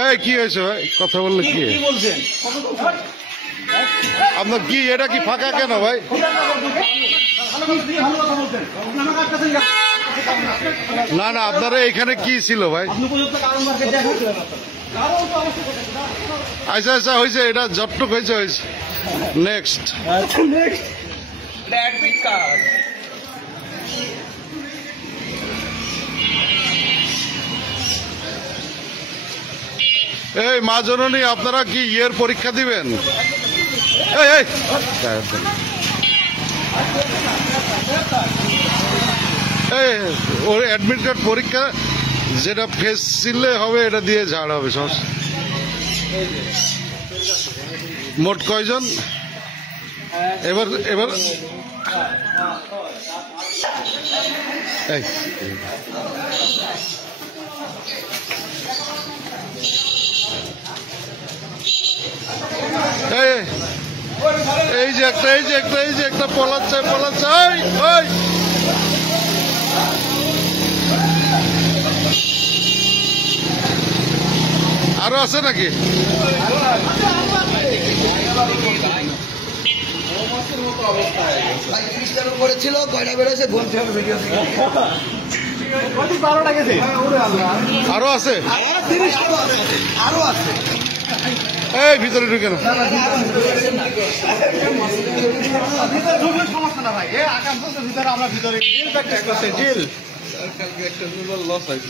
এই কি হয়েছে ভাই, কথা বললে কি বলছেন? আপনার কি এটা কি ফাঁকা কেন ভাই? না না, আপনারা এখানে কি ছিল ভাই? আচ্ছা আচ্ছা, হয়েছে, এটা যতটুক হয়েছে হয়েছে। নেক্সট এই মা জননী, আপনারা কি ইয়ের পরীক্ষা দিবেন? ওর অ্যাডমিট কার্ড পরীক্ষা, যেটা ফেস সিলে হবে এটা দিয়ে ঝাড় হবে সমস্যা। মোট কয়জন এবার? এবার এই যে একটা পলাচ্ছে আরো আছে নাকি? করেছিল কয়টা বেরোছে আরো আছে, আরো আছে। এই ভিতরে ঢুকে না, সমস্যা না ভাই, ভিতরে আমরা ভিতরে লস হয়।